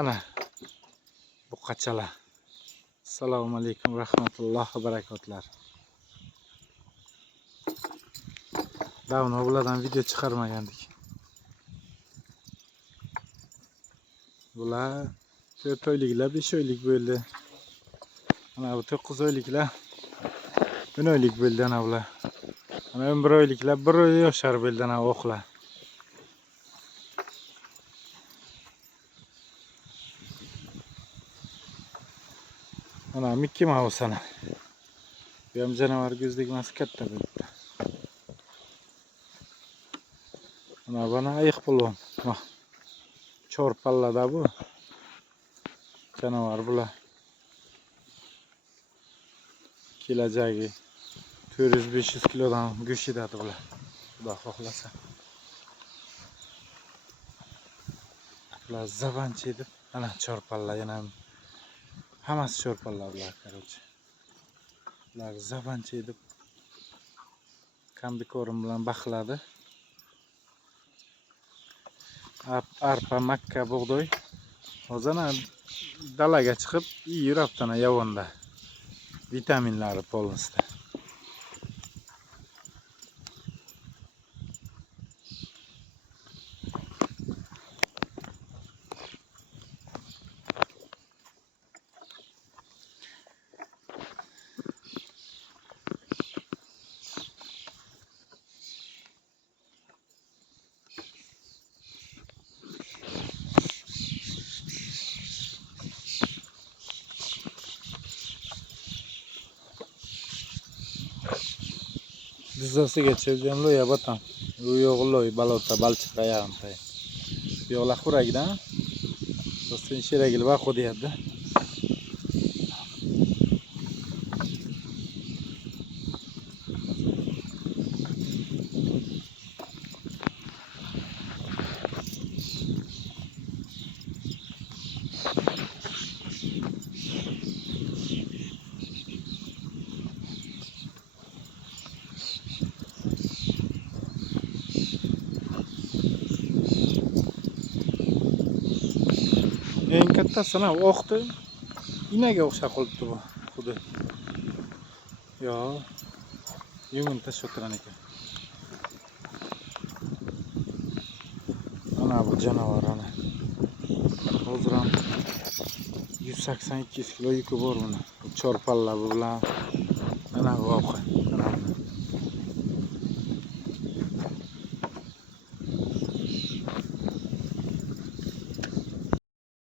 Ana bu qachalar. Assalomu alaykum rahmatullohi va barakotlar. Davno bulardan video chiqarmagandik. Bular 4 oyliklar, 5 oylik bo'ldi. Ana bu 9 oyliklar 10 oylik bo'ldi ana bular. Ana 11 oyliklar 1 oy yoshar bo'ldi ana o'qlar. Ana Mickey Mouse ana. Bu ham janavar ko'zdek emas, katta bo'libdi. Ana bana ayiq polvon. Bak. Chorpallada bu. Canavar bular. Kelajagi 400-500 kilodan go'sht yedadi bular. Xudo xohlasa. Bular zabanchi deb ana chorpalla yana hammasi chorpalla bular, короче. Bular zabanchi deb kombikorim bilan baxladi. Arpa, makka, bug'doy. Hozir dalaga chiqib yuribdi ana yovonda. Vitaminlari polnisda. Dizzasigacha ham lo'ya botam. U yo'q lo'y balota balchiqqa yarimtay. Yo'qlar xuragdan. Do'stin sheragil va xudiyadi. Eng kattasini o'qdi. Inaga o'xshab qolibdi bu. Xuddi. Yo, yungini tashlab o'tiran ekan. Ana bu janavar ana. Hozir ham 180-200 kilo yuki bor buni. Chorpalla bu bilan ana bu oqi. Ana